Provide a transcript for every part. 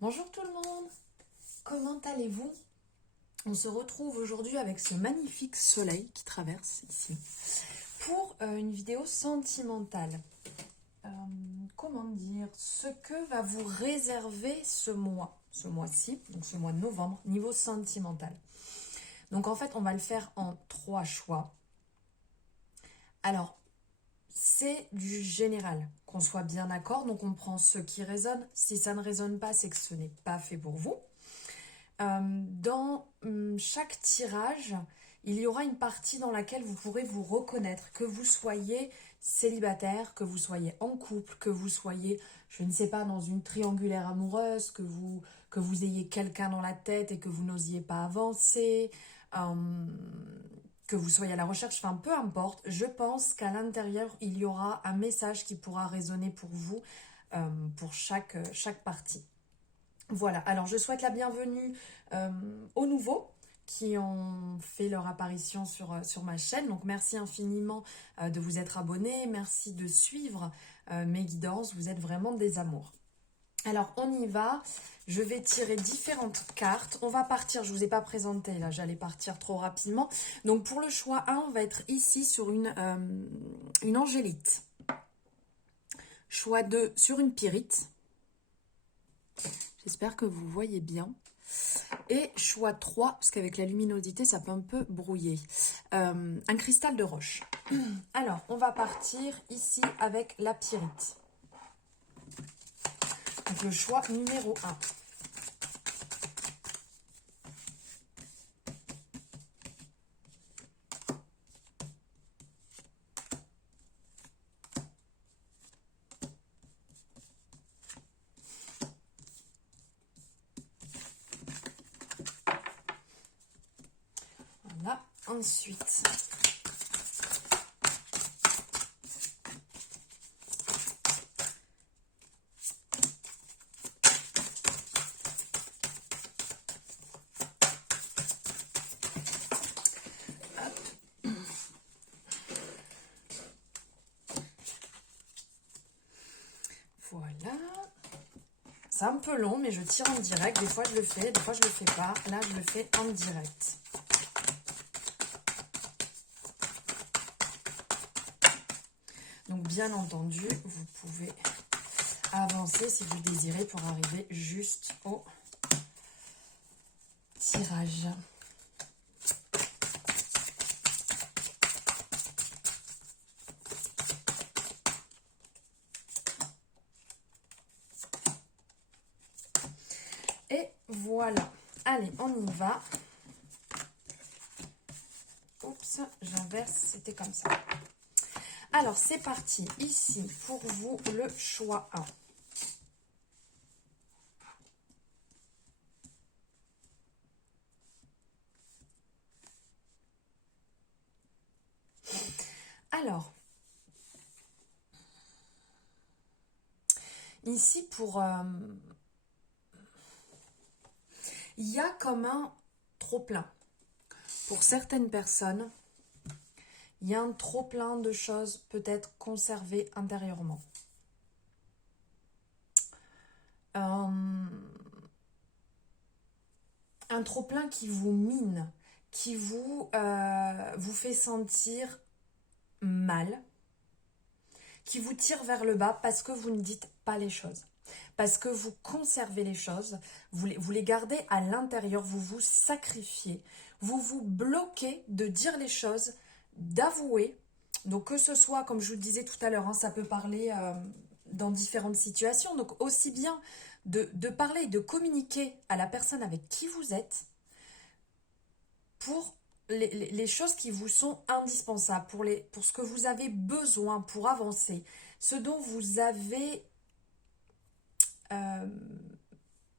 Bonjour tout le monde, comment allez-vous? On se retrouve aujourd'hui avec ce magnifique soleil qui traverse ici pour une vidéo sentimentale. Comment dire, ce que va vous réserver ce mois-ci, donc ce mois de novembre, niveau sentimental. Donc en fait, on va le faire en 3 choix. Alors, c'est du général, qu'on soit bien d'accord, donc on prend ce qui résonne. Si ça ne résonne pas, c'est que ce n'est pas fait pour vous. Dans chaque tirage, il y aura une partie dans laquelle vous pourrez vous reconnaître, que vous soyez célibataire, que vous soyez en couple, que vous soyez, je ne sais pas, dans une triangulaire amoureuse, que vous ayez quelqu'un dans la tête et que vous n'osiez pas avancer, que vous soyez à la recherche, enfin peu importe, je pense qu'à l'intérieur, il y aura un message qui pourra résonner pour vous, pour chaque partie. Voilà, alors je souhaite la bienvenue aux nouveaux qui ont fait leur apparition sur ma chaîne. Donc merci infiniment de vous être abonnés, merci de suivre mes guidances, vous êtes vraiment des amours. Alors on y va, je vais tirer différentes cartes. On va partir, je ne vous ai pas présenté là, j'allais partir trop rapidement. Donc pour le choix 1, on va être ici sur une angélite. Choix 2 sur une pyrite. J'espère que vous voyez bien. Et choix 3, parce qu'avec la luminosité, ça peut un peu brouiller. Un cristal de roche. Alors, on va partir ici avec la pyrite. Donc, le choix numéro 1. Voilà, ensuite... Voilà. C'est un peu long, mais je tire en direct. Des fois, je le fais, des fois, je le fais pas. Là, je le fais en direct. Donc, bien entendu, vous pouvez avancer si vous désirez pour arriver juste au tirage. Et voilà. Allez, on y va. Oups, j'inverse, c'était comme ça. Alors, c'est parti. Ici, pour vous, le choix 1. Alors, ici, il y a comme un trop-plein. Pour certaines personnes, il y a un trop-plein de choses peut-être conservées intérieurement. Un trop-plein qui vous mine, qui vous fait sentir mal, qui vous tire vers le bas parce que vous ne dites pas les choses. Parce que vous conservez les choses, vous les gardez à l'intérieur, vous vous sacrifiez, vous vous bloquez de dire les choses, d'avouer. Donc que ce soit, comme je vous le disais tout à l'heure, ça peut parler dans différentes situations. Donc aussi bien de parler, de communiquer à la personne avec qui vous êtes pour les choses qui vous sont indispensables, pour ce que vous avez besoin pour avancer, ce dont vous avez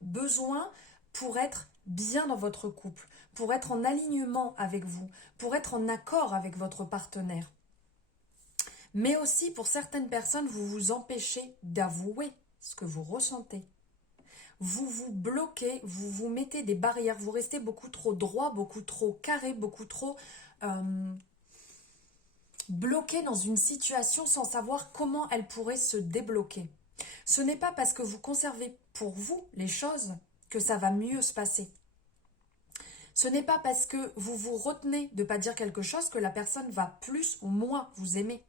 besoin pour être bien dans votre couple, pour être en alignement avec vous, pour être en accord avec votre partenaire. Mais aussi, pour certaines personnes, vous vous empêchez d'avouer ce que vous ressentez. Vous vous bloquez, vous vous mettez des barrières, vous restez beaucoup trop droit, beaucoup trop carré, beaucoup trop bloqué dans une situation sans savoir comment elle pourrait se débloquer. Ce n'est pas parce que vous conservez pour vous les choses que ça va mieux se passer. Ce n'est pas parce que vous vous retenez de ne pas dire quelque chose que la personne va plus ou moins vous aimer.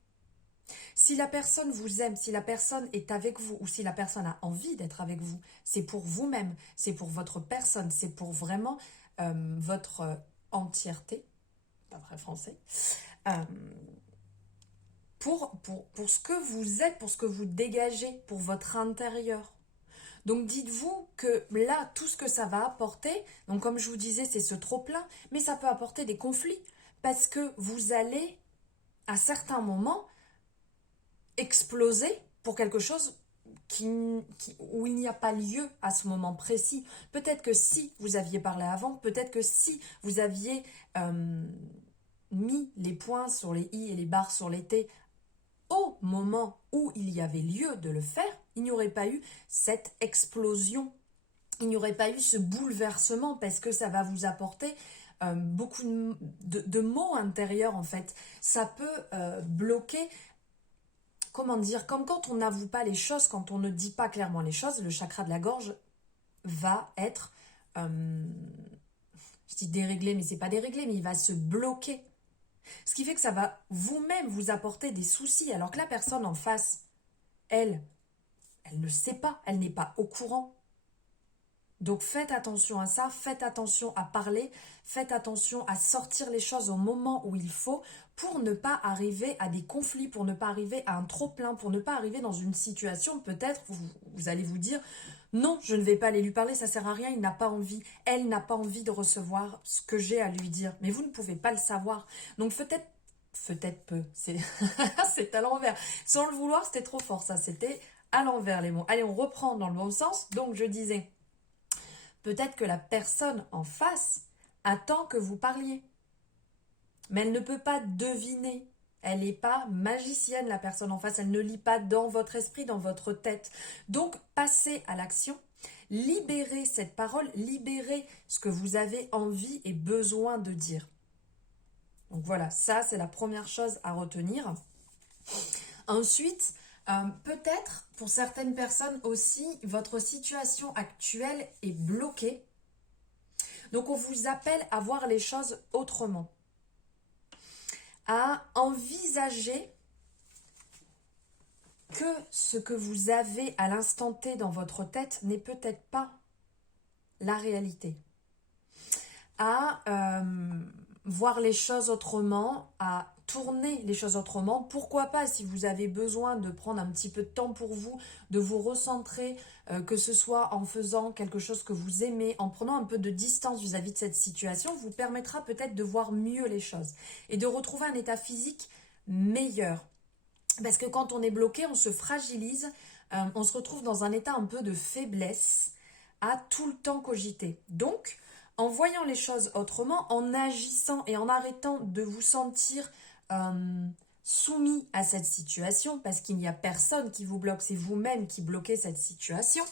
Si la personne vous aime, si la personne est avec vous ou si la personne a envie d'être avec vous, c'est pour vous-même, c'est pour votre personne, c'est pour vraiment votre entièreté, pas très français, euh, pour ce que vous êtes, pour ce que vous dégagez, pour votre intérieur. Donc dites-vous que là, tout ce que ça va apporter, donc comme je vous disais, c'est ce trop-plein, mais ça peut apporter des conflits, parce que vous allez, à certains moments, exploser pour quelque chose où il n'y a pas lieu à ce moment précis. Peut-être que si vous aviez parlé avant, peut-être que si vous aviez mis les points sur les i et les barres sur les t au moment où il y avait lieu de le faire, il n'y aurait pas eu cette explosion, il n'y aurait pas eu ce bouleversement, parce que ça va vous apporter beaucoup de maux intérieurs en fait. Ça peut bloquer, comment dire, comme quand on n'avoue pas les choses, quand on ne dit pas clairement les choses, le chakra de la gorge va être, je dis déréglé, mais c'est pas déréglé, mais il va se bloquer. Ce qui fait que ça va vous-même vous apporter des soucis, alors que la personne en face, elle ne sait pas, elle n'est pas au courant. Donc faites attention à ça, faites attention à parler, faites attention à sortir les choses au moment où il faut pour ne pas arriver à des conflits, pour ne pas arriver à un trop-plein, pour ne pas arriver dans une situation, peut-être, vous allez vous dire, non, je ne vais pas aller lui parler, ça sert à rien, il n'a pas envie, elle n'a pas envie de recevoir ce que j'ai à lui dire. Mais vous ne pouvez pas le savoir. Donc peut-être peu, c'est à l'envers. Sans le vouloir, c'était trop fort ça, c'était à l'envers les mots. Allez, on reprend dans le bon sens. Donc je disais, peut-être que la personne en face attend que vous parliez. Mais elle ne peut pas deviner. Elle n'est pas magicienne, la personne en face. Elle ne lit pas dans votre esprit, dans votre tête. Donc, passez à l'action. Libérez cette parole. Libérez ce que vous avez envie et besoin de dire. Donc voilà, ça, c'est la première chose à retenir. Ensuite, peut-être, pour certaines personnes aussi, votre situation actuelle est bloquée. Donc, on vous appelle à voir les choses autrement. À envisager que ce que vous avez à l'instant T dans votre tête n'est peut-être pas la réalité. À voir les choses autrement, à tourner les choses autrement. Pourquoi pas, si vous avez besoin de prendre un petit peu de temps pour vous, de vous recentrer, que ce soit en faisant quelque chose que vous aimez, en prenant un peu de distance vis-à-vis de cette situation, vous permettra peut-être de voir mieux les choses et de retrouver un état physique meilleur. Parce que quand on est bloqué, on se fragilise, on se retrouve dans un état un peu de faiblesse, à tout le temps cogiter. Donc, en voyant les choses autrement, en agissant et en arrêtant de vous sentir soumis à cette situation, parce qu'il n'y a personne qui vous bloque, c'est vous-même qui bloquez cette situation,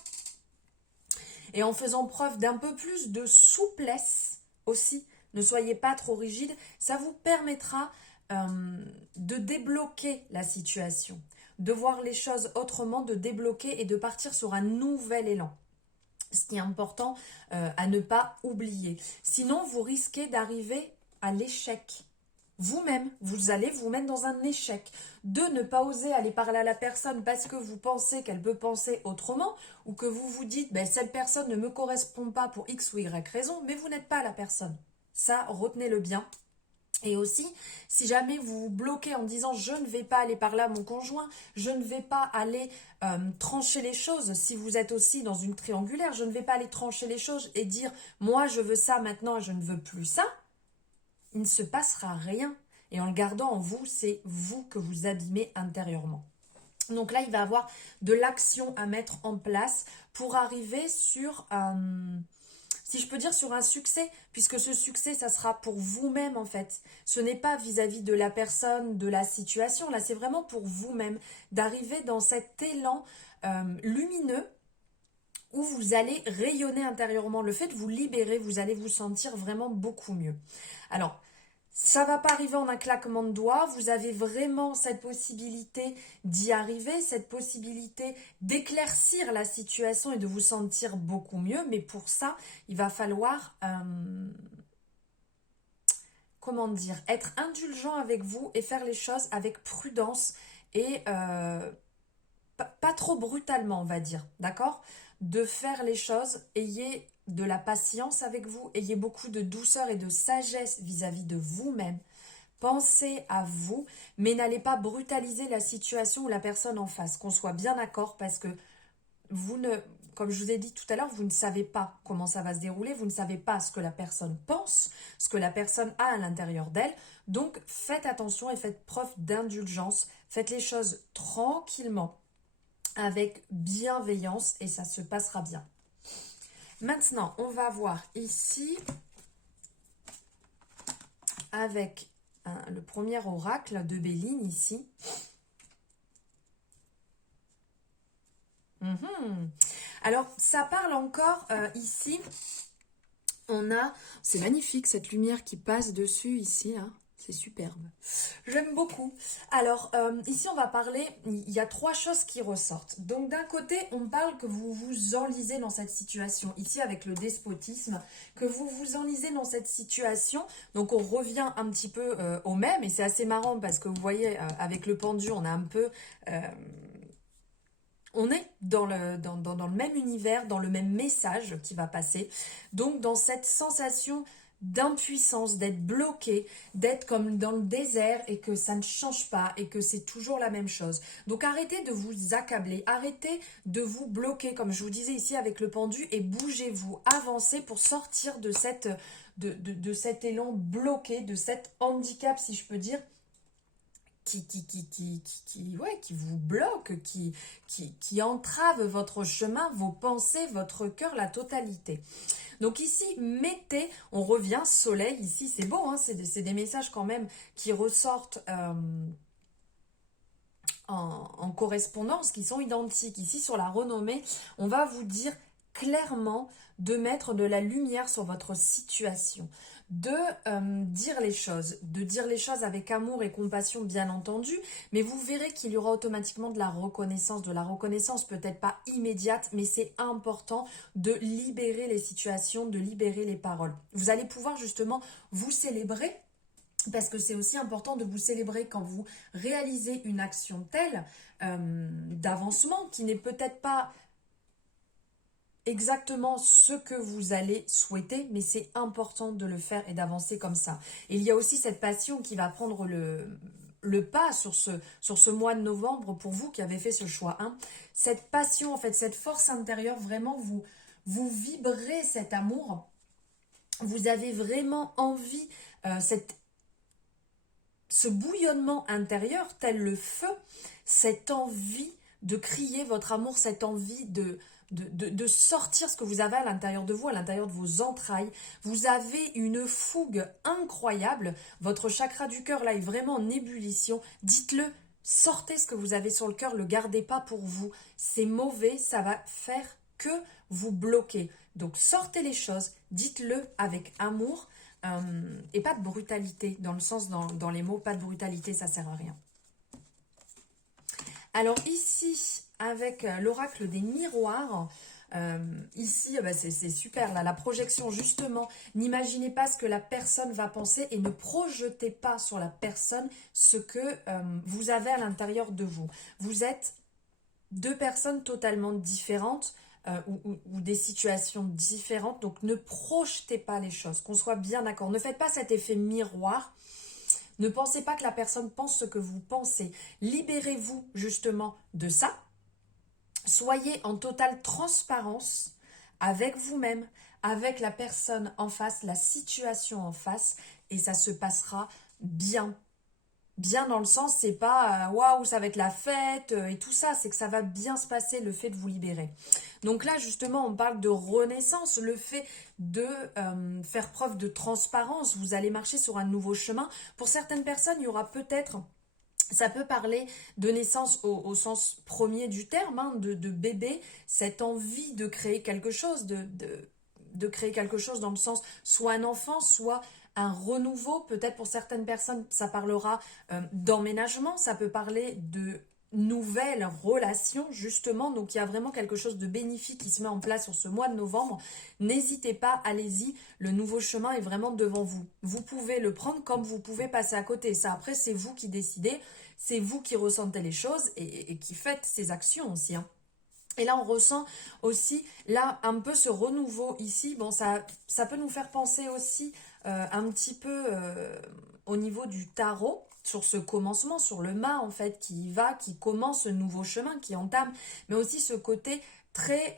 et en faisant preuve d'un peu plus de souplesse aussi, ne soyez pas trop rigide, ça vous permettra de débloquer la situation, de voir les choses autrement, de débloquer et de partir sur un nouvel élan. Ce qui est important à ne pas oublier. Sinon, vous risquez d'arriver à l'échec. Vous-même, vous allez vous mettre dans un échec. De ne pas oser aller parler à la personne parce que vous pensez qu'elle peut penser autrement, ou que vous vous dites, cette personne ne me correspond pas pour X ou Y raison, mais vous n'êtes pas la personne. Ça, retenez-le bien. Et aussi, si jamais vous vous bloquez en disant « je ne vais pas aller parler à mon conjoint, je ne vais pas aller trancher les choses », si vous êtes aussi dans une triangulaire, je ne vais pas aller trancher les choses et dire « moi je veux ça maintenant et je ne veux plus ça », il ne se passera rien. Et en le gardant en vous, c'est vous que vous abîmez intérieurement. Donc là, il va y avoir de l'action à mettre en place pour arriver sur si je peux dire sur un succès, puisque ce succès, ça sera pour vous-même en fait. Ce n'est pas vis-à-vis de la personne, de la situation, là c'est vraiment pour vous-même, d'arriver dans cet élan lumineux où vous allez rayonner intérieurement. Le fait de vous libérer, vous allez vous sentir vraiment beaucoup mieux. Alors, Ça va pas arriver en un claquement de doigts. Vous avez vraiment cette possibilité d'y arriver, cette possibilité d'éclaircir la situation et de vous sentir beaucoup mieux. Mais pour ça, il va falloir, comment dire, être indulgent avec vous et faire les choses avec prudence et pas trop brutalement, on va dire, d'accord? De faire les choses, ayez de la patience avec vous, ayez beaucoup de douceur et de sagesse vis-à-vis de vous-même. Pensez à vous, mais n'allez pas brutaliser la situation ou la personne en face. Qu'on soit bien d'accord, parce que vous ne, comme je vous ai dit tout à l'heure, vous ne savez pas comment ça va se dérouler, vous ne savez pas ce que la personne pense, ce que la personne a à l'intérieur d'elle. Donc faites attention et faites preuve d'indulgence. Faites les choses tranquillement, avec bienveillance, et ça se passera bien. Maintenant, on va voir ici avec le premier oracle de Béline ici. Alors, ça parle encore ici. On a, c'est magnifique cette lumière qui passe dessus ici, là. C'est superbe. J'aime beaucoup. Alors, ici, on va parler, il y a 3 choses qui ressortent. Donc, d'un côté, on parle que vous vous enlisez dans cette situation. Ici, avec le despotisme, que vous vous enlisez dans cette situation. Donc, on revient un petit peu au même. Et c'est assez marrant parce que vous voyez, avec le pendu, on a un peu... on est dans le même univers, dans le même message qui va passer. Donc, dans cette sensation d'impuissance, d'être bloqué, d'être comme dans le désert et que ça ne change pas et que c'est toujours la même chose. Donc, arrêtez de vous accabler, arrêtez de vous bloquer, comme je vous disais ici avec le pendu, et bougez-vous, avancez pour sortir de cet élan bloqué, de cet handicap, si je peux dire, qui vous bloque, qui entrave votre chemin, vos pensées, votre cœur, la totalité. Donc ici, mettez, on revient, soleil, ici c'est beau, hein, c'est des messages quand même qui ressortent en correspondance, qui sont identiques. Ici sur la renommée, on va vous dire clairement de mettre de la lumière sur votre situation, de dire les choses avec amour et compassion bien entendu, mais vous verrez qu'il y aura automatiquement de la reconnaissance peut-être pas immédiate, mais c'est important de libérer les situations, de libérer les paroles. Vous allez pouvoir justement vous célébrer, parce que c'est aussi important de vous célébrer quand vous réalisez une action telle d'avancement qui n'est peut-être pas exactement ce que vous allez souhaiter, mais c'est important de le faire et d'avancer comme ça. Et il y a aussi cette passion qui va prendre le pas sur ce mois de novembre pour vous qui avez fait ce choix 1. Cette passion, en fait, cette force intérieure, vraiment, vous vibrez cet amour. Vous avez vraiment envie, ce bouillonnement intérieur, tel le feu, cette envie de crier votre amour, cette envie de sortir ce que vous avez à l'intérieur de vous, à l'intérieur de vos entrailles. Vous avez une fougue incroyable. Votre chakra du cœur, là, est vraiment en ébullition. Dites-le, sortez ce que vous avez sur le cœur, ne le gardez pas pour vous. C'est mauvais, ça va faire que vous bloquer. Donc, sortez les choses, dites-le avec amour. Et pas de brutalité, dans le sens, dans les mots, pas de brutalité, ça sert à rien. Alors ici, avec l'oracle des miroirs, ici, c'est super, là, la projection, justement, n'imaginez pas ce que la personne va penser et ne projetez pas sur la personne ce que vous avez à l'intérieur de vous. Vous êtes 2 personnes totalement différentes, ou des situations différentes, donc ne projetez pas les choses, qu'on soit bien d'accord. Ne faites pas cet effet miroir, ne pensez pas que la personne pense ce que vous pensez. Libérez-vous justement de ça, soyez en totale transparence avec vous-même, avec la personne en face, la situation en face, et ça se passera bien. Bien dans le sens, c'est pas waouh, ça va être la fête et tout ça, c'est que ça va bien se passer, le fait de vous libérer. Donc là, justement, on parle de renaissance, le fait de faire preuve de transparence. Vous allez marcher sur un nouveau chemin. Pour certaines personnes, il y aura peut-être, ça peut parler de naissance au sens premier du terme, hein, de bébé, cette envie de créer quelque chose, de créer quelque chose dans le sens soit un enfant, soit un renouveau. Peut-être pour certaines personnes, ça parlera d'emménagement, ça peut parler de nouvelles relations, justement. Donc, il y a vraiment quelque chose de bénéfique qui se met en place sur ce mois de novembre. N'hésitez pas, allez-y. Le nouveau chemin est vraiment devant vous. Vous pouvez le prendre comme vous pouvez passer à côté. Ça, après, c'est vous qui décidez. C'est vous qui ressentez les choses et qui faites ces actions aussi, hein. Et là, on ressent aussi, là, un peu ce renouveau ici. Bon, ça peut nous faire penser aussi un petit peu au niveau du tarot, sur ce commencement, sur le mât, en fait, qui va, qui commence ce nouveau chemin, qui entame, mais aussi ce côté très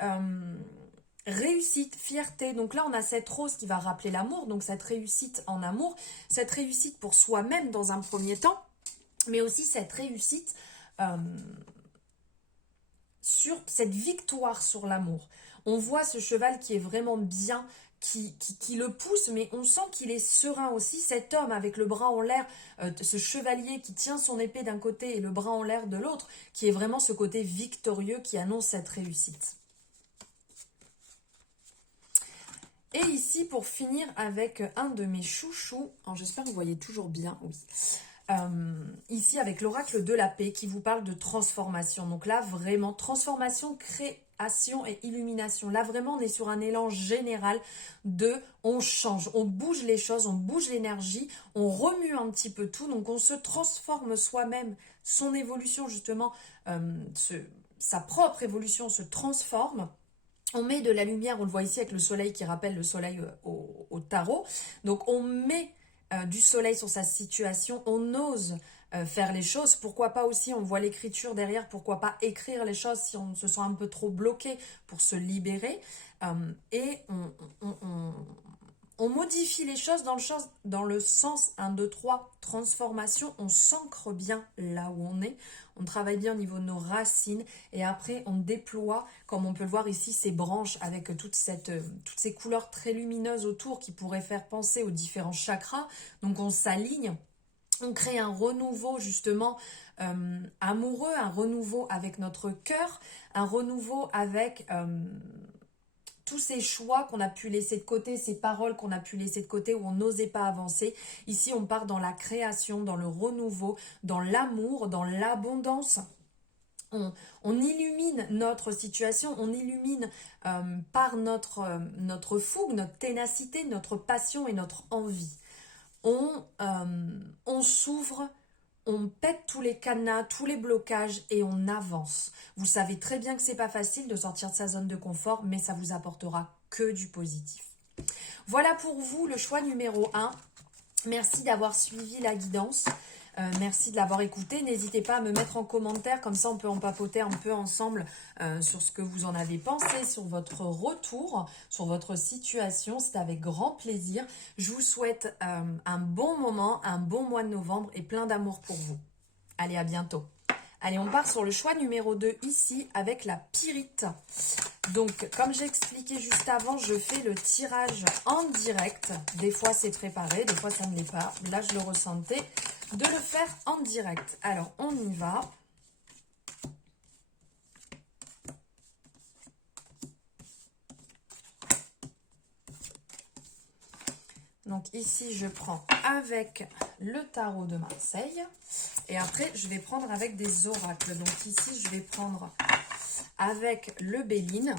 réussite, fierté. Donc là, on a cette rose qui va rappeler l'amour, donc cette réussite en amour, cette réussite pour soi-même dans un premier temps, mais aussi cette réussite sur cette victoire sur l'amour. On voit ce cheval qui est vraiment bien, qui le pousse, mais on sent qu'il est serein aussi. Cet homme avec le bras en l'air, ce chevalier qui tient son épée d'un côté et le bras en l'air de l'autre, qui est vraiment ce côté victorieux qui annonce cette réussite. Et ici, pour finir avec un de mes chouchous, j'espère que vous voyez toujours bien, oui. Ici avec l'oracle de la paix qui vous parle de transformation. Donc là, vraiment, transformation, création et illumination. Là, vraiment, on est sur un élan général de on change, on bouge les choses, on bouge l'énergie, on remue un petit peu tout. Donc, on se transforme soi-même, son évolution, justement, sa propre évolution se transforme. On met de la lumière, on le voit ici avec le soleil qui rappelle le soleil au tarot. Donc, on met du soleil sur sa situation, on ose faire les choses. Pourquoi pas aussi, on voit l'écriture derrière, pourquoi pas écrire les choses si on se sent un peu trop bloqué pour se libérer. Et on modifie les choses dans le sens 1, 2, 3, transformation. On s'ancre bien là où on est. On travaille bien au niveau de nos racines. Et après, on déploie, comme on peut le voir ici, ces branches avec toutes ces couleurs très lumineuses autour qui pourraient faire penser aux différents chakras. Donc, on s'aligne. On crée un renouveau justement amoureux, un renouveau avec notre cœur, un renouveau avec tous ces choix qu'on a pu laisser de côté, ces paroles qu'on a pu laisser de côté où on n'osait pas avancer. Ici, on part dans la création, dans le renouveau, dans l'amour, dans l'abondance. On illumine notre situation, on illumine par notre fougue, notre ténacité, notre passion et notre envie. On s'ouvre, on pète tous les cadenas, tous les blocages et on avance. Vous savez très bien que c'est pas facile de sortir de sa zone de confort, mais ça vous apportera que du positif. Voilà pour vous le choix numéro 1. Merci d'avoir suivi la guidance. Merci de l'avoir écouté. N'hésitez pas à me mettre en commentaire, comme ça on peut en papoter un peu ensemble sur ce que vous en avez pensé, sur votre retour, sur votre situation. C'est avec grand plaisir. Je vous souhaite un bon moment, un bon mois de novembre et plein d'amour pour vous. Allez, à bientôt. Allez, on part sur le choix numéro 2 ici avec la pyrite. Donc, comme j'ai expliqué juste avant, je fais le tirage en direct. Des fois, c'est préparé, des fois, ça ne l'est pas. Là, je le ressentais de le faire en direct. Alors, on y va. Donc ici, je prends avec le tarot de Marseille. Et après, je vais prendre avec des oracles. Donc ici, je vais prendre avec le Béline.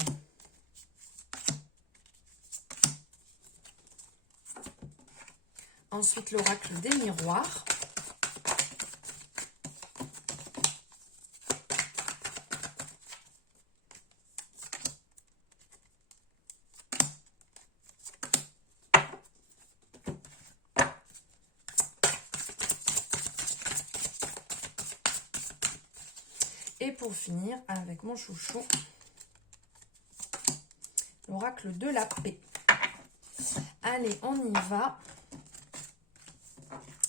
Ensuite, l'oracle des miroirs. Et pour finir, avec mon chouchou, l'oracle de la paix. Allez, on y va.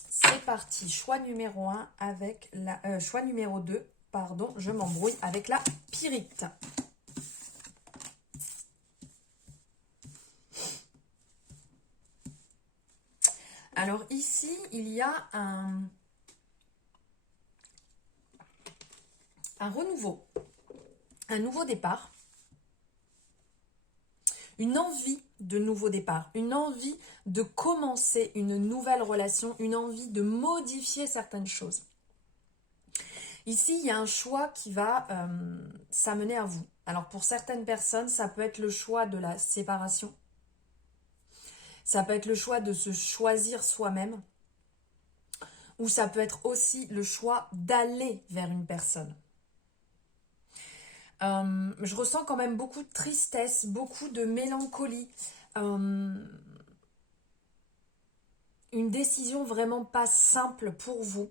C'est parti. Choix numéro 1 avec la... choix numéro 2, pardon, je m'embrouille, avec la pyrite. Alors ici, il y a un renouveau, un nouveau départ, une envie de nouveau départ, une envie de commencer une nouvelle relation, une envie de modifier certaines choses. Ici, il y a un choix qui va s'amener à vous. Alors pour certaines personnes, ça peut être le choix de la séparation. Ça peut être le choix de se choisir soi-même. Ou ça peut être aussi le choix d'aller vers une personne. Je ressens quand même beaucoup de tristesse, beaucoup de mélancolie. Une décision vraiment pas simple pour vous.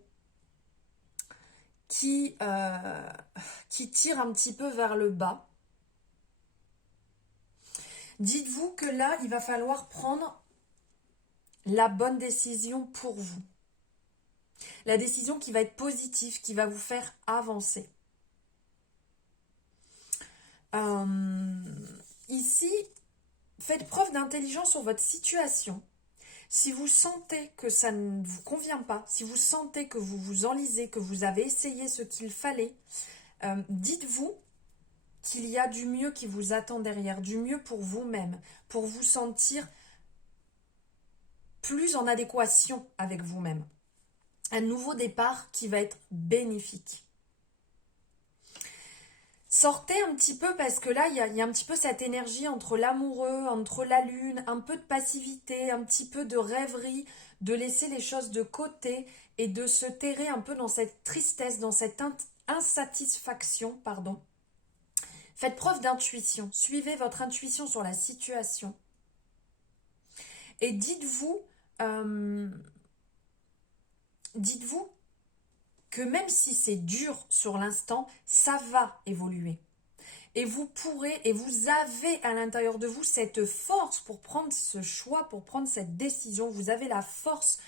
Qui tire un petit peu vers le bas. Dites-vous que là, il va falloir prendre la bonne décision pour vous. La décision qui va être positive, qui va vous faire avancer. Ici, faites preuve d'intelligence sur votre situation. Si vous sentez que ça ne vous convient pas, si vous sentez que vous vous enlisez, que vous avez essayé ce qu'il fallait, dites-vous qu'il y a du mieux qui vous attend derrière, du mieux pour vous-même, pour vous sentir plus en adéquation avec vous-même. Un nouveau départ qui va être bénéfique. Sortez un petit peu parce que là, il y a un petit peu cette énergie entre l'amoureux, entre la lune, un peu de passivité, un petit peu de rêverie, de laisser les choses de côté et de se terrer un peu dans cette tristesse, dans cette insatisfaction, pardon. Faites preuve d'intuition, suivez votre intuition sur la situation. Et dites-vous que même si c'est dur sur l'instant, ça va évoluer. Et vous pourrez, et vous avez à l'intérieur de vous cette force pour prendre ce choix, pour prendre cette décision. Vous avez la force,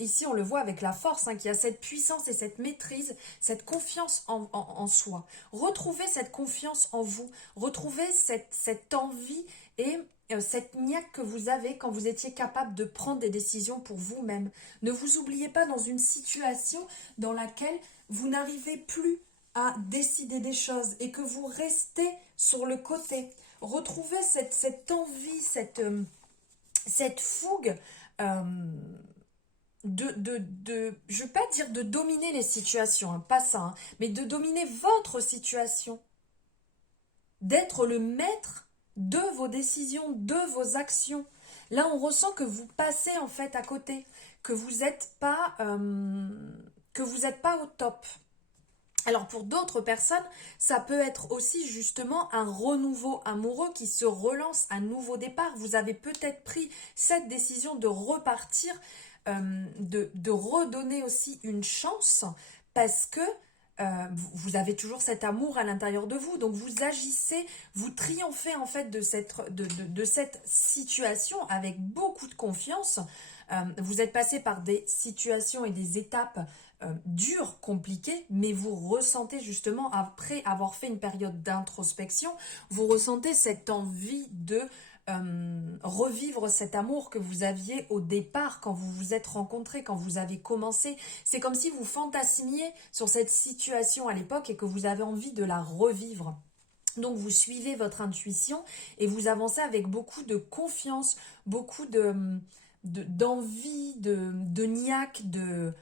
ici on le voit avec la force, qui a cette puissance et cette maîtrise, cette confiance en soi. Retrouvez cette confiance en vous, retrouvez cette envie et cette niaque que vous avez quand vous étiez capable de prendre des décisions pour vous-même. Ne vous oubliez pas dans une situation dans laquelle vous n'arrivez plus à décider des choses et que vous restez sur le côté. Retrouvez cette envie, cette fougue je ne veux pas dire de dominer les situations, pas ça, mais de dominer votre situation. D'être le maître de vos décisions, de vos actions. Là, on ressent que vous passez en fait à côté, que vous n'êtes pas au top. Alors pour d'autres personnes, ça peut être aussi justement un renouveau amoureux qui se relance, un nouveau départ. Vous avez peut-être pris cette décision de repartir, de redonner aussi une chance parce que vous avez toujours cet amour à l'intérieur de vous. Donc vous agissez, vous triomphez en fait de cette situation avec beaucoup de confiance. Vous êtes passé par des situations et des étapes dures, compliquées, mais vous ressentez justement, après avoir fait une période d'introspection, vous ressentez cette envie de revivre cet amour que vous aviez au départ quand vous vous êtes rencontrés, quand vous avez commencé. C'est comme si vous fantasmiez sur cette situation à l'époque et que vous avez envie de la revivre. Donc vous suivez votre intuition et vous avancez avec beaucoup de confiance, beaucoup d'envie, de niaque, de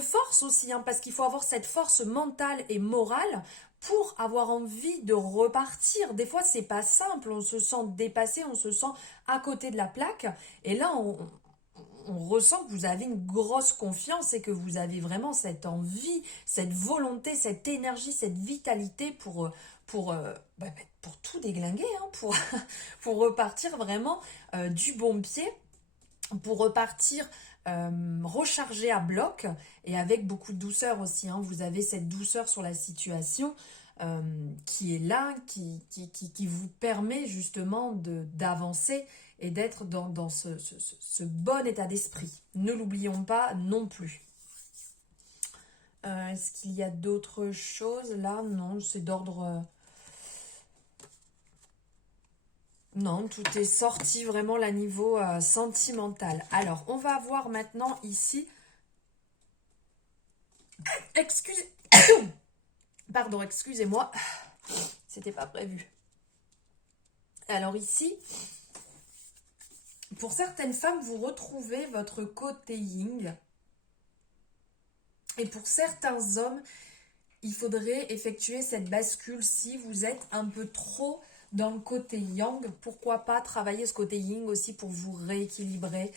force aussi, parce qu'il faut avoir cette force mentale et morale pour avoir envie de repartir. Des fois, c'est pas simple, on se sent dépassé, on se sent à côté de la plaque, et là, on ressent que vous avez une grosse confiance et que vous avez vraiment cette envie, cette volonté, cette énergie, cette vitalité pour tout déglinguer, pour repartir vraiment du bon pied, pour repartir rechargé à bloc et avec beaucoup de douceur aussi. Vous avez cette douceur sur la situation qui est là, qui vous permet justement d'avancer et d'être dans ce bon état d'esprit. Ne l'oublions pas non plus. Est-ce qu'il y a d'autres choses là? Non, c'est d'ordre... Non, tout est sorti vraiment à niveau sentimental. Alors, on va voir maintenant ici... Pardon, excusez-moi. C'était pas prévu. Alors ici, pour certaines femmes, vous retrouvez votre côté yin. Et pour certains hommes, il faudrait effectuer cette bascule si vous êtes un peu trop dans le côté yang. Pourquoi pas travailler ce côté yin aussi pour vous rééquilibrer,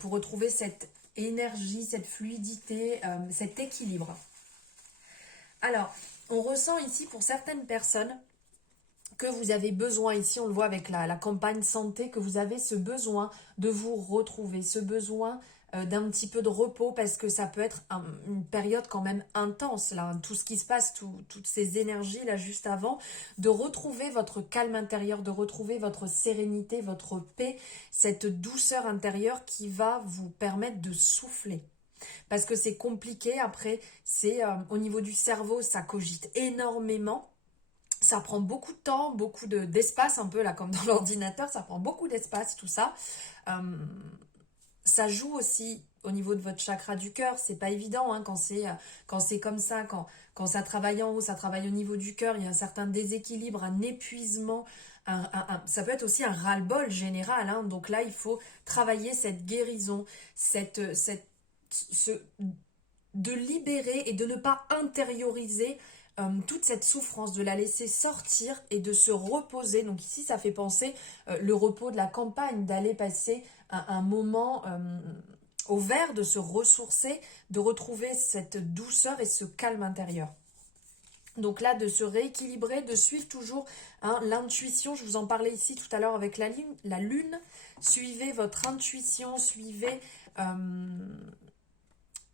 pour retrouver cette énergie, cette fluidité, cet équilibre. Alors, on ressent ici pour certaines personnes que vous avez besoin, ici on le voit avec la campagne santé, que vous avez ce besoin de vous retrouver, ce besoin d'un petit peu de repos parce que ça peut être une période quand même intense, là, tout ce qui se passe, toutes ces énergies là juste avant, de retrouver votre calme intérieur, de retrouver votre sérénité, votre paix, cette douceur intérieure qui va vous permettre de souffler. Parce que c'est compliqué, après, c'est au niveau du cerveau, ça cogite énormément. Ça prend beaucoup de temps, beaucoup d'espace, un peu là comme dans l'ordinateur, ça prend beaucoup d'espace tout ça. Ça joue aussi au niveau de votre chakra du cœur, c'est pas évident hein, quand c'est comme ça, quand ça travaille en haut, ça travaille au niveau du cœur, il y a un certain déséquilibre, un épuisement, ça peut être aussi un ras-le-bol général, hein, donc là il faut travailler cette guérison, de libérer et de ne pas intérioriser toute cette souffrance, de la laisser sortir et de se reposer. Donc ici, ça fait penser le repos de la campagne, d'aller passer un moment au vert, de se ressourcer, de retrouver cette douceur et ce calme intérieur. Donc là, de se rééquilibrer, de suivre toujours hein, l'intuition. Je vous en parlais ici tout à l'heure avec la lune. Suivez votre intuition, suivez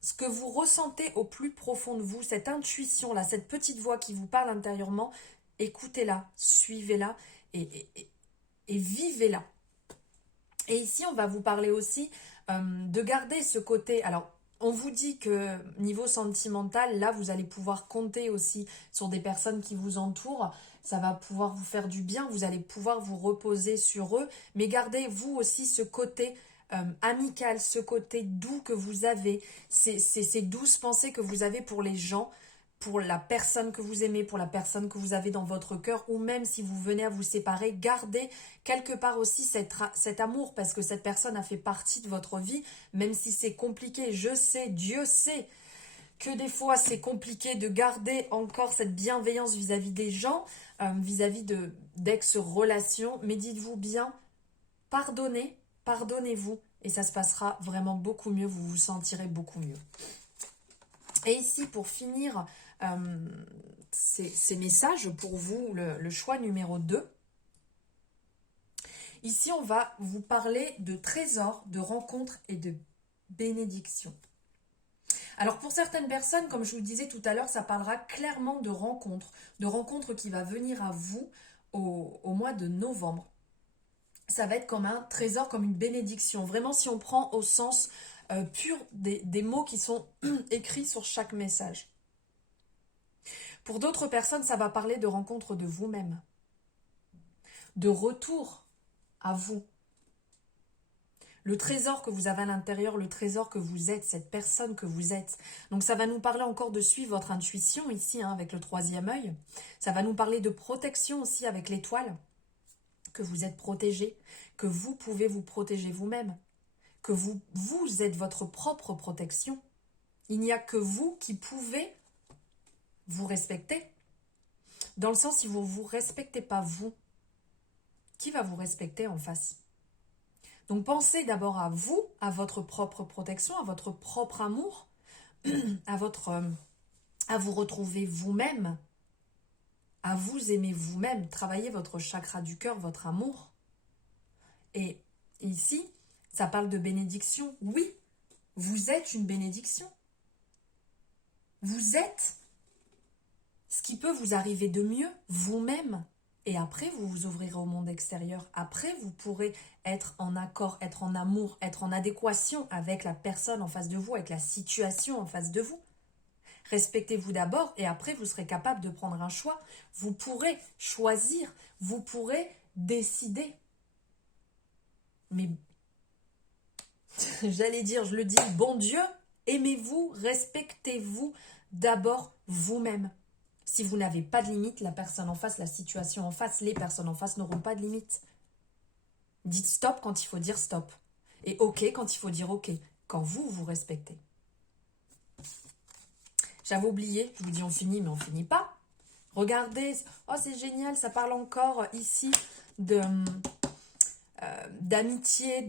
ce que vous ressentez au plus profond de vous, cette intuition-là, cette petite voix qui vous parle intérieurement. Écoutez-la, suivez-la et vivez-la. Et ici, on va vous parler aussi de garder ce côté. Alors, on vous dit que niveau sentimental, là, vous allez pouvoir compter aussi sur des personnes qui vous entourent. Ça va pouvoir vous faire du bien, vous allez pouvoir vous reposer sur eux. Mais gardez, vous aussi, ce côté amical, ce côté doux que vous avez, ces douces pensées que vous avez pour les gens, pour la personne que vous aimez, pour la personne que vous avez dans votre cœur, ou même si vous venez à vous séparer, gardez quelque part aussi cet amour, parce que cette personne a fait partie de votre vie, même si c'est compliqué. Je sais, Dieu sait que des fois c'est compliqué de garder encore cette bienveillance vis-à-vis des gens, vis-à-vis d'ex-relations, mais dites-vous bien, pardonnez-vous, et ça se passera vraiment beaucoup mieux, vous vous sentirez beaucoup mieux. Et ici, pour finir ces messages pour vous, le choix numéro 2. Ici, on va vous parler de trésors, de rencontres et de bénédictions. Alors pour certaines personnes, comme je vous le disais tout à l'heure, ça parlera clairement de rencontres qui va venir à vous au mois de novembre. Ça va être comme un trésor, comme une bénédiction. Vraiment, si on prend au sens pur des mots qui sont écrits sur chaque message. Pour d'autres personnes, ça va parler de rencontre de vous-même, de retour à vous. Le trésor que vous avez à l'intérieur, le trésor que vous êtes, cette personne que vous êtes. Donc ça va nous parler encore de suivre votre intuition ici, hein, avec le 3e œil. Ça va nous parler de protection aussi avec l'étoile, que vous êtes protégé, que vous pouvez vous protéger vous-même, que vous êtes votre propre protection. Il n'y a que vous qui pouvez vous respecter. Dans le sens, si vous ne vous respectez pas vous, qui va vous respecter en face? Donc pensez d'abord à vous, à votre propre protection, à votre propre amour, à vous retrouver vous-même, à vous aimer vous-même, travailler votre chakra du cœur, votre amour. Et ici, ça parle de bénédiction. Oui, vous êtes une bénédiction. Vous êtes ce qui peut vous arriver de mieux vous-même. Et après, vous vous ouvrirez au monde extérieur. Après, vous pourrez être en accord, être en amour, être en adéquation avec la personne en face de vous, avec la situation en face de vous. Respectez-vous d'abord et après, vous serez capable de prendre un choix. Vous pourrez choisir, vous pourrez décider. Mais, j'allais dire, je le dis, bon Dieu, aimez-vous, respectez-vous d'abord vous-même. Si vous n'avez pas de limite, la personne en face, la situation en face, les personnes en face n'auront pas de limite. Dites stop quand il faut dire stop. Et ok quand il faut dire ok. Quand vous, vous respectez. J'avais oublié, je vous dis on finit, mais on finit pas. Regardez, oh c'est génial, ça parle encore ici d'amitié,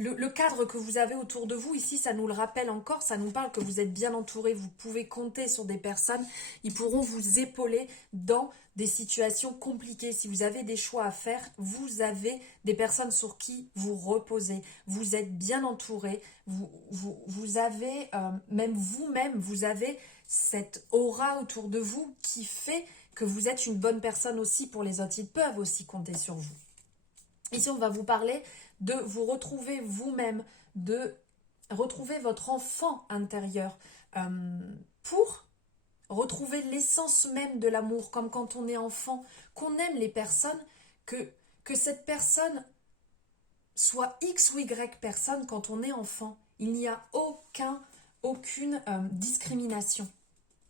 le cadre que vous avez autour de vous, ici, ça nous le rappelle encore, ça nous parle que vous êtes bien entouré, vous pouvez compter sur des personnes, ils pourront vous épauler dans des situations compliquées. Si vous avez des choix à faire, vous avez des personnes sur qui vous reposez, vous êtes bien entouré, vous avez, même vous-même, vous avez cette aura autour de vous qui fait que vous êtes une bonne personne aussi pour les autres, ils peuvent aussi compter sur vous. Ici, on va vous parler de vous retrouver vous-même, de retrouver votre enfant intérieur pour retrouver l'essence même de l'amour, comme quand on est enfant, qu'on aime les personnes, que cette personne soit X ou Y personne quand on est enfant. Il n'y a aucune discrimination.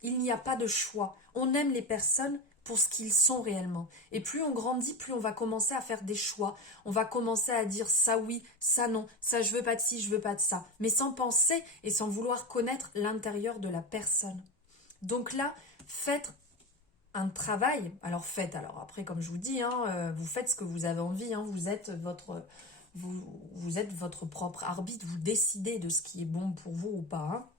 Il n'y a pas de choix. On aime les personnes pour ce qu'ils sont réellement. Et plus on grandit, plus on va commencer à faire des choix. On va commencer à dire ça oui, ça non, ça je veux pas de ci, je veux pas de ça. Mais sans penser et sans vouloir connaître l'intérieur de la personne. Donc là, faites un travail. Alors après comme je vous dis, vous faites ce que vous avez envie. Vous êtes votre propre arbitre. Vous décidez de ce qui est bon pour vous ou pas.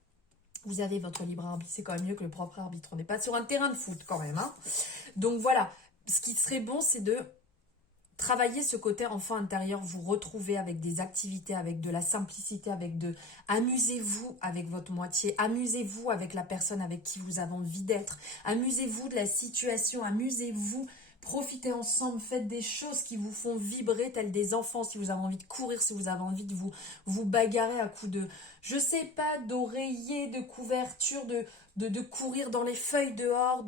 Vous avez votre libre arbitre, c'est quand même mieux que le propre arbitre. On n'est pas sur un terrain de foot quand même. Donc voilà, ce qui serait bon, c'est de travailler ce côté enfant intérieur, vous retrouver avec des activités, avec de la simplicité, amusez-vous avec votre moitié, amusez-vous avec la personne avec qui vous avez envie d'être, amusez-vous de la situation, amusez-vous. Profitez ensemble, faites des choses qui vous font vibrer tels des enfants, si vous avez envie de courir, si vous avez envie de vous bagarrer à coups de, je sais pas, d'oreiller, de couverture, de courir dans les feuilles dehors,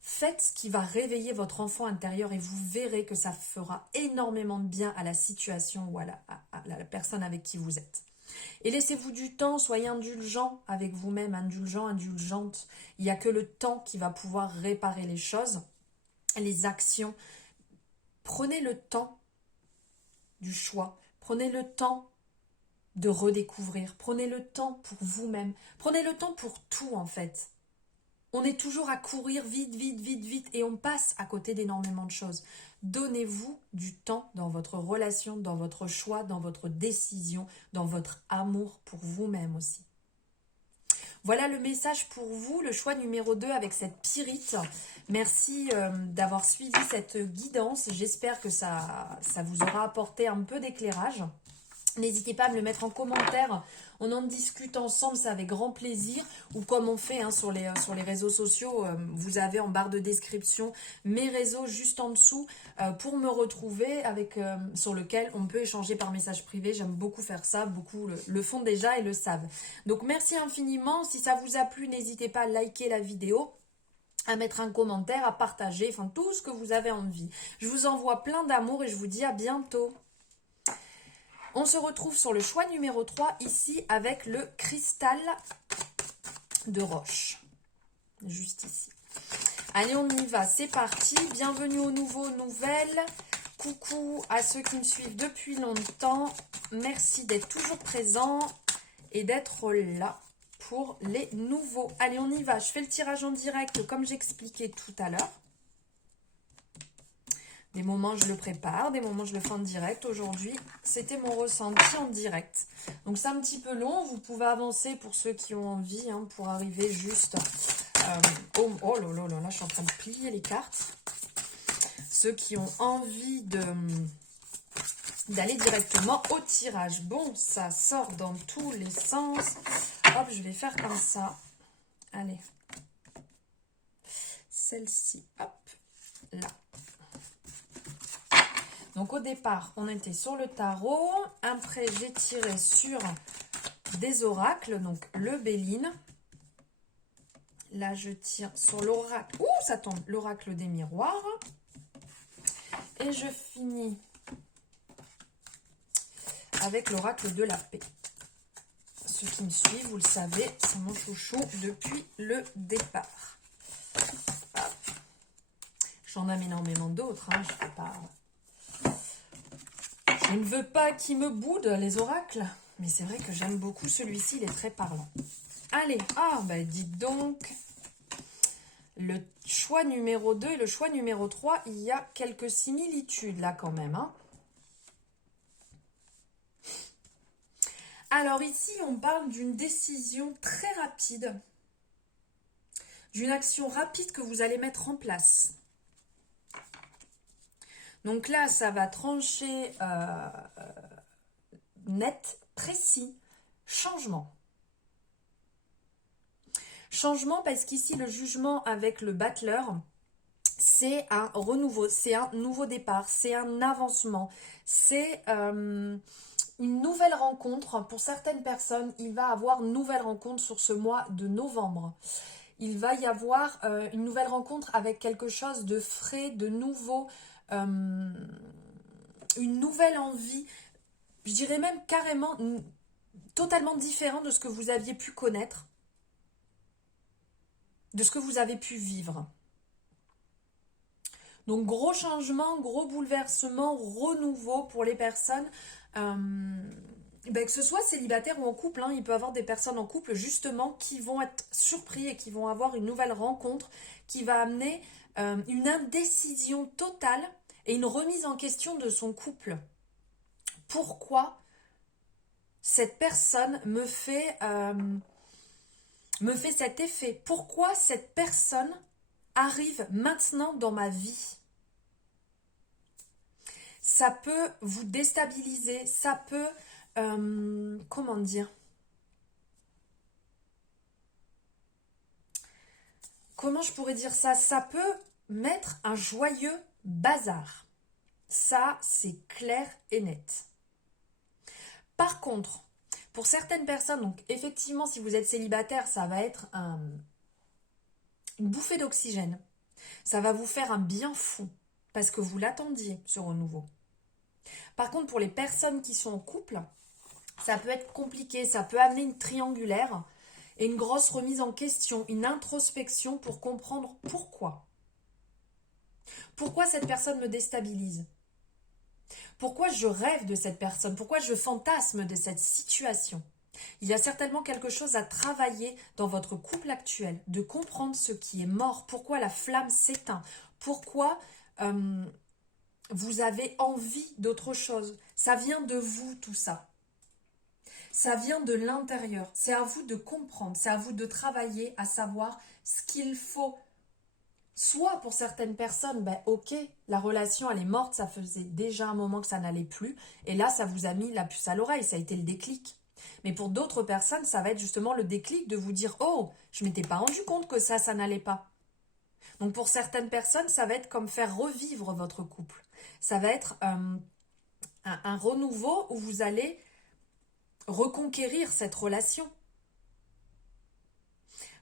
Faites ce qui va réveiller votre enfant intérieur et vous verrez que ça fera énormément de bien à la situation ou à la personne avec qui vous êtes. Et laissez-vous du temps, soyez indulgent avec vous-même, indulgent, indulgente. Il n'y a que le temps qui va pouvoir réparer les choses. Les actions, prenez le temps du choix, prenez le temps de redécouvrir, prenez le temps pour vous-même, prenez le temps pour tout en fait. On est toujours à courir vite, vite, vite, vite et on passe à côté d'énormément de choses. Donnez-vous du temps dans votre relation, dans votre choix, dans votre décision, dans votre amour pour vous-même aussi. Voilà le message pour vous, le choix numéro 2 avec cette pyrite. Merci d'avoir suivi cette guidance. J'espère que ça vous aura apporté un peu d'éclairage. N'hésitez pas à me le mettre en commentaire. On en discute ensemble, c'est avec grand plaisir. Ou comme on fait sur les réseaux sociaux, vous avez en barre de description mes réseaux juste en dessous pour me retrouver, sur lequel on peut échanger par message privé. J'aime beaucoup faire ça, beaucoup le font déjà et le savent. Donc merci infiniment. Si ça vous a plu, n'hésitez pas à liker la vidéo, à mettre un commentaire, à partager, enfin tout ce que vous avez envie. Je vous envoie plein d'amour et je vous dis à bientôt. On se retrouve sur le choix numéro 3 ici avec le cristal de roche. Juste ici. Allez, on y va, c'est parti. Bienvenue aux nouveaux, nouvelles. Coucou à ceux qui me suivent depuis longtemps. Merci d'être toujours présents et d'être là pour les nouveaux. Allez, on y va. Je fais le tirage en direct comme j'expliquais tout à l'heure. Des moments, je le prépare, des moments, je le fais en direct. Aujourd'hui, c'était mon ressenti en direct. Donc, c'est un petit peu long. Vous pouvez avancer pour ceux qui ont envie, pour arriver juste... oh là là là là, je suis en train de plier les cartes. Ceux qui ont envie d'aller directement au tirage. Bon, ça sort dans tous les sens. Hop, je vais faire comme ça. Allez. Celle-ci, hop, là. Donc au départ, on était sur le tarot. Après, j'ai tiré sur des oracles, donc le Béline. Là, je tire sur l'oracle. Ouh, ça tombe, l'oracle des miroirs. Et je finis avec l'oracle de la paix. Ceux qui me suivent, vous le savez, c'est mon chouchou depuis le départ. J'en aime énormément d'autres. Hein. Je ne veux pas qu'ils me boudent les oracles. Mais c'est vrai que j'aime beaucoup celui-ci. Il est très parlant. Allez. Ah, bah dites donc. Le choix numéro 2 et le choix numéro 3, il y a quelques similitudes là quand même. Hein. Alors ici, on parle d'une décision très rapide, d'une action rapide que vous allez mettre en place. Donc là, ça va trancher net, précis, changement. Changement parce qu'ici, le jugement avec le battleur, c'est un renouveau, c'est un nouveau départ, c'est un avancement, c'est une nouvelle rencontre. Pour certaines personnes, il va y avoir une nouvelle rencontre sur ce mois de novembre. Il va y avoir une nouvelle rencontre avec quelque chose de frais, de nouveau, une nouvelle envie, je dirais même carrément totalement différent de ce que vous aviez pu connaître, de ce que vous avez pu vivre. Donc gros changement, gros bouleversement, renouveau pour les personnes, que ce soit célibataire ou en couple, hein, il peut y avoir des personnes en couple justement qui vont être surpris et qui vont avoir une nouvelle rencontre qui va amener une indécision totale et une remise en question de son couple. Pourquoi cette personne me fait cet effet? Pourquoi cette personne arrive maintenant dans ma vie? Ça peut vous déstabiliser, ça peut, comment dire? Comment je pourrais dire ça? Ça peut mettre un joyeux bazar. Ça, c'est clair et net. Par contre, pour certaines personnes, donc effectivement, si vous êtes célibataire, ça va être une bouffée d'oxygène. Ça va vous faire un bien fou parce que vous l'attendiez, ce renouveau. Par contre, pour les personnes qui sont en couple, ça peut être compliqué, ça peut amener une triangulaire et une grosse remise en question, une introspection pour comprendre pourquoi. Pourquoi cette personne me déstabilise? Pourquoi je rêve de cette personne? Pourquoi je fantasme de cette situation? Il y a certainement quelque chose à travailler dans votre couple actuel, de comprendre ce qui est mort, pourquoi la flamme s'éteint, pourquoi vous avez envie d'autre chose. Ça vient de vous tout ça. Ça vient de l'intérieur. C'est à vous de comprendre, c'est à vous de travailler, à savoir ce qu'il faut. Soit pour certaines personnes, ok, la relation elle est morte, ça faisait déjà un moment que ça n'allait plus, et là ça vous a mis la puce à l'oreille, ça a été le déclic. Mais pour d'autres personnes, ça va être justement le déclic de vous dire « Oh, je ne m'étais pas rendu compte que ça n'allait pas ». Donc pour certaines personnes, ça va être comme faire revivre votre couple. Ça va être un renouveau où vous allez reconquérir cette relation.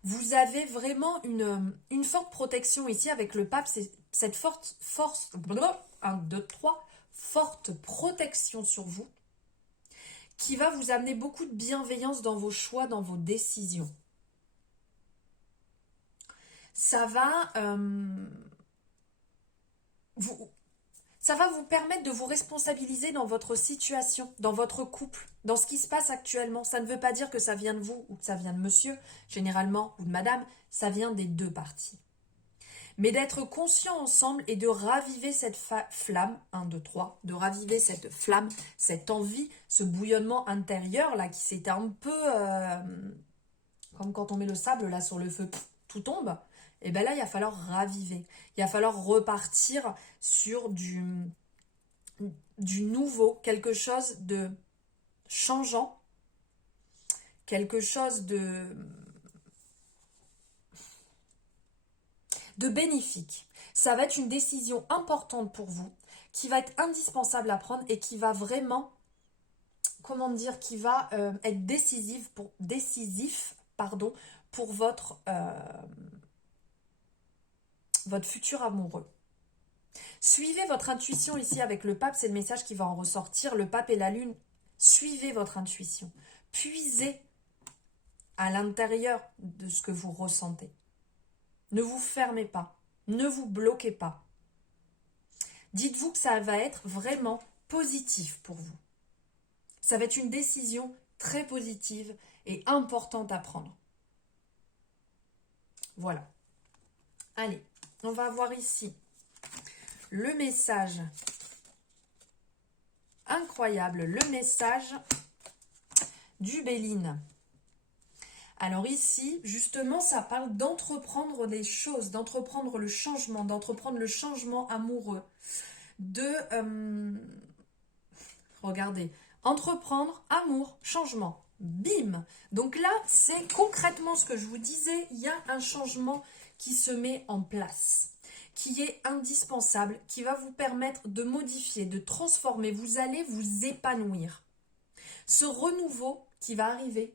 Vous avez vraiment une forte protection ici avec le pape, c'est cette forte protection sur vous qui va vous amener beaucoup de bienveillance dans vos choix, dans vos décisions. Ça va vous permettre de vous responsabiliser dans votre situation, dans votre couple, dans ce qui se passe actuellement. Ça ne veut pas dire que ça vient de vous ou que ça vient de monsieur, généralement, ou de madame. Ça vient des deux parties. Mais d'être conscient ensemble et de raviver cette flamme, 1, 2, 3, de raviver cette flamme, cette envie, ce bouillonnement intérieur là qui s'était un peu comme quand on met le sable là sur le feu, tout tombe. Et bien là, il va falloir raviver. Il va falloir repartir sur du nouveau, quelque chose de changeant, quelque chose de bénéfique. Ça va être une décision importante pour vous, qui va être indispensable à prendre et qui va vraiment, qui va être décisif pour votre futur amoureux. Suivez votre intuition ici avec le pape, c'est le message qui va en ressortir. Le pape et la lune, suivez votre intuition. Puisez à l'intérieur de ce que vous ressentez. Ne vous fermez pas, ne vous bloquez pas. Dites-vous que ça va être vraiment positif pour vous. Ça va être une décision très positive et importante à prendre. Voilà. Allez, on va voir ici le message incroyable, le message du Béline. Alors ici, justement, ça parle d'entreprendre des choses, d'entreprendre le changement amoureux, regardez, entreprendre, amour, changement, bim. Donc là, c'est concrètement ce que je vous disais, il y a un changement qui se met en place, qui est indispensable, qui va vous permettre de modifier, de transformer, vous allez vous épanouir. Ce renouveau qui va arriver,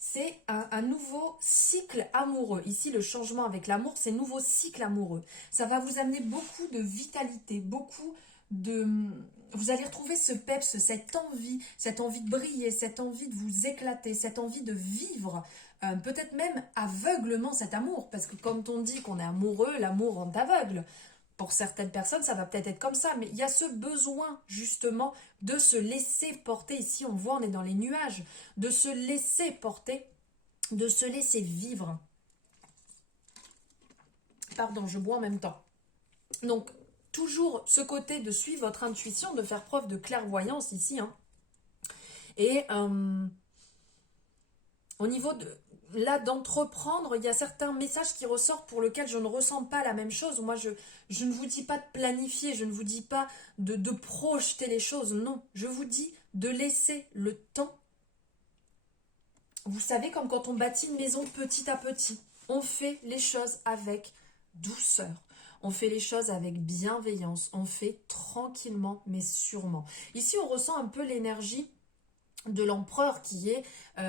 c'est un nouveau cycle amoureux. Ici, le changement avec l'amour, c'est nouveau cycle amoureux. Ça va vous amener beaucoup de vitalité, beaucoup de... Vous allez retrouver ce peps, cette envie de briller, cette envie de vous éclater, cette envie de vivre, peut-être même aveuglement cet amour. Parce que quand on dit qu'on est amoureux, l'amour rend aveugle. Pour certaines personnes, ça va peut-être être comme ça, mais il y a ce besoin justement de se laisser porter. Ici, on voit, on est dans les nuages, de se laisser porter, de se laisser vivre. Pardon, je bois en même temps. Donc, toujours ce côté de suivre votre intuition, de faire preuve de clairvoyance ici. Hein. Et au niveau de... Là, d'entreprendre, il y a certains messages qui ressortent pour lesquels je ne ressens pas la même chose. Moi, je ne vous dis pas de planifier, je ne vous dis pas de projeter les choses. Non, je vous dis de laisser le temps. Vous savez, comme quand on bâtit une maison petit à petit, on fait les choses avec douceur. On fait les choses avec bienveillance. On fait tranquillement, mais sûrement. Ici, on ressent un peu l'énergie de l'empereur qui est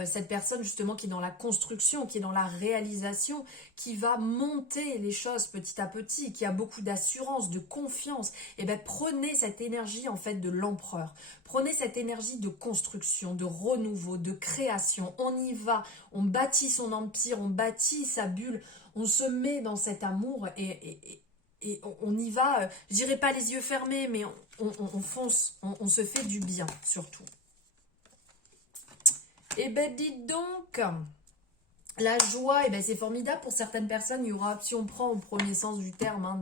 cette personne justement qui est dans la construction, qui est dans la réalisation, qui va monter les choses petit à petit, qui a beaucoup d'assurance, de confiance. Et bien prenez cette énergie en fait de l'empereur, prenez cette énergie de construction, de renouveau, de création. On y va, on bâtit son empire, on bâtit sa bulle, on se met dans cet amour et on y va, je dirais pas les yeux fermés, mais on fonce, on se fait du bien surtout. Eh ben dites donc, la joie, eh ben, c'est formidable pour certaines personnes. Il y aura, si on prend au premier sens du terme hein,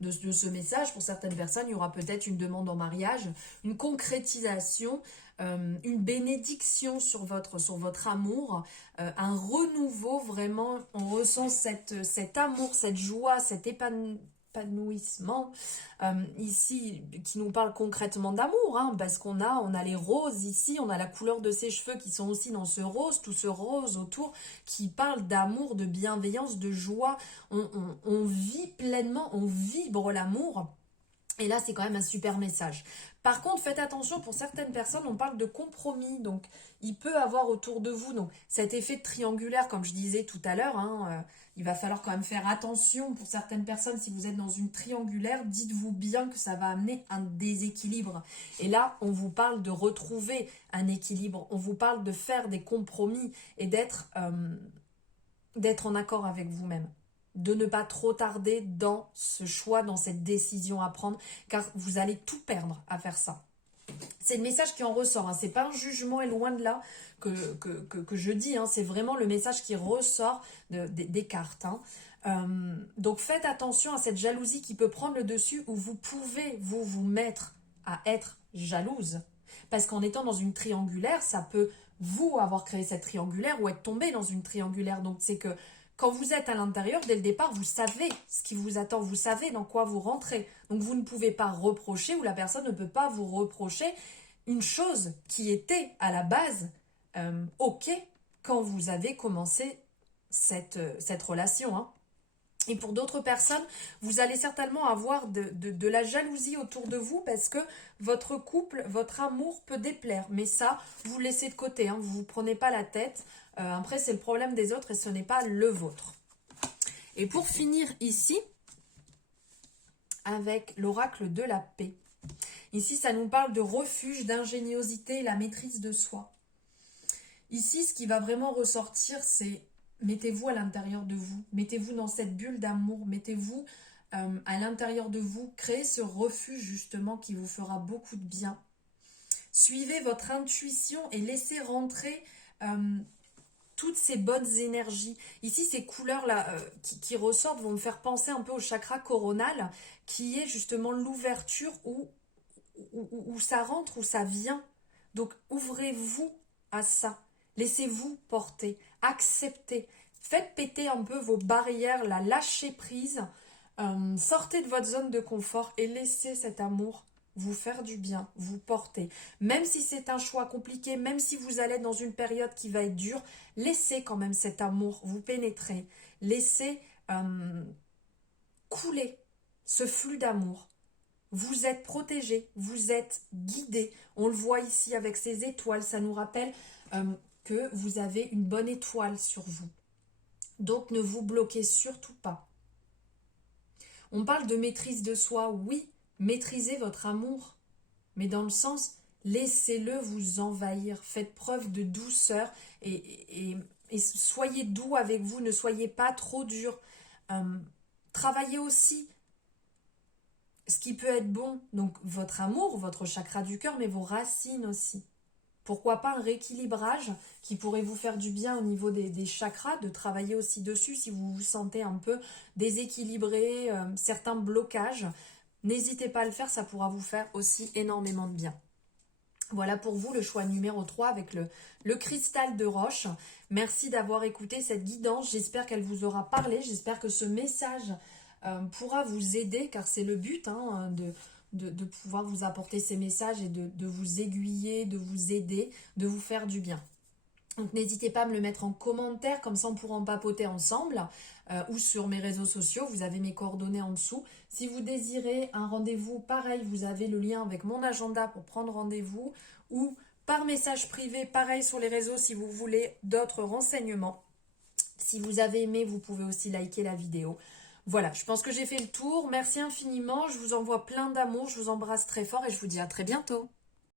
de ce message, pour certaines personnes, il y aura peut-être une demande en mariage, une concrétisation, une bénédiction sur votre amour, un renouveau vraiment. On ressent cet amour, cette joie, cet épanouissement ici qui nous parle concrètement d'amour hein, parce on a les roses ici, on a la couleur de ses cheveux qui sont aussi dans ce rose, tout ce rose autour qui parle d'amour, de bienveillance, de joie. On vit pleinement, on vibre l'amour. Et là, c'est quand même un super message. Par contre, faites attention, pour certaines personnes, on parle de compromis. Donc, il peut avoir autour de vous donc cet effet triangulaire, comme je disais tout à l'heure. Hein, il va falloir quand même faire attention pour certaines personnes. Si vous êtes dans une triangulaire, dites-vous bien que ça va amener un déséquilibre. Et là, on vous parle de retrouver un équilibre. On vous parle de faire des compromis et d'être en accord avec vous-même. De ne pas trop tarder dans ce choix, dans cette décision à prendre, car vous allez tout perdre à faire ça. C'est le message qui en ressort, hein. C'est pas un jugement et loin de là que je dis, hein. C'est vraiment le message qui ressort des cartes. Hein. Donc faites attention à cette jalousie qui peut prendre le dessus où vous pouvez vous mettre à être jalouse. Parce qu'en étant dans une triangulaire, ça peut vous avoir créé cette triangulaire ou être tombé dans une triangulaire. Donc c'est que quand vous êtes à l'intérieur, dès le départ, vous savez ce qui vous attend, vous savez dans quoi vous rentrez. Donc vous ne pouvez pas reprocher ou la personne ne peut pas vous reprocher une chose qui était à la base ok quand vous avez commencé cette relation. Hein. Et pour d'autres personnes, vous allez certainement avoir de la jalousie autour de vous parce que votre couple, votre amour peut déplaire. Mais ça, vous laissez de côté, hein, vous ne vous prenez pas la tête. Après, c'est le problème des autres et ce n'est pas le vôtre. Et pour finir ici, avec l'oracle de la paix. Ici, ça nous parle de refuge, d'ingéniosité et la maîtrise de soi. Ici, ce qui va vraiment ressortir, c'est mettez-vous à l'intérieur de vous. Mettez-vous dans cette bulle d'amour. Mettez-vous à l'intérieur de vous. Créez ce refuge justement qui vous fera beaucoup de bien. Suivez votre intuition et laissez rentrer toutes ces bonnes énergies. Ici, ces couleurs-là qui ressortent vont me faire penser un peu au chakra coronal, qui est justement l'ouverture où ça rentre, où ça vient. Donc, ouvrez-vous à ça. Laissez-vous porter. Acceptez. Faites péter un peu vos barrières, là, lâchez prise. Sortez de votre zone de confort et laissez cet amour vous faire du bien, vous porter. Même si c'est un choix compliqué, même si vous allez dans une période qui va être dure, laissez quand même cet amour vous pénétrer. Laissez couler ce flux d'amour. Vous êtes protégé, vous êtes guidé. On le voit ici avec ces étoiles, ça nous rappelle que vous avez une bonne étoile sur vous. Donc ne vous bloquez surtout pas. On parle de maîtrise de soi, oui, maîtrisez votre amour, mais dans le sens, laissez-le vous envahir, faites preuve de douceur et soyez doux avec vous, ne soyez pas trop dur. Travaillez aussi ce qui peut être bon, donc votre amour, votre chakra du cœur, mais vos racines aussi. Pourquoi pas un rééquilibrage qui pourrait vous faire du bien au niveau des chakras, de travailler aussi dessus si vous vous sentez un peu déséquilibré, certains blocages. N'hésitez pas à le faire, ça pourra vous faire aussi énormément de bien. Voilà pour vous le choix numéro 3 avec le cristal de roche. Merci d'avoir écouté cette guidance, j'espère qu'elle vous aura parlé, j'espère que ce message pourra vous aider, car c'est le but de pouvoir vous apporter ces messages et de vous aiguiller, de vous aider, de vous faire du bien. Donc n'hésitez pas à me le mettre en commentaire, comme ça on pourra en papoter ensemble, ou sur mes réseaux sociaux, vous avez mes coordonnées en dessous. Si vous désirez un rendez-vous, pareil, vous avez le lien avec mon agenda pour prendre rendez-vous, ou par message privé, pareil sur les réseaux si vous voulez d'autres renseignements. Si vous avez aimé, vous pouvez aussi liker la vidéo. Voilà, je pense que j'ai fait le tour. Merci infiniment, je vous envoie plein d'amour, je vous embrasse très fort et je vous dis à très bientôt.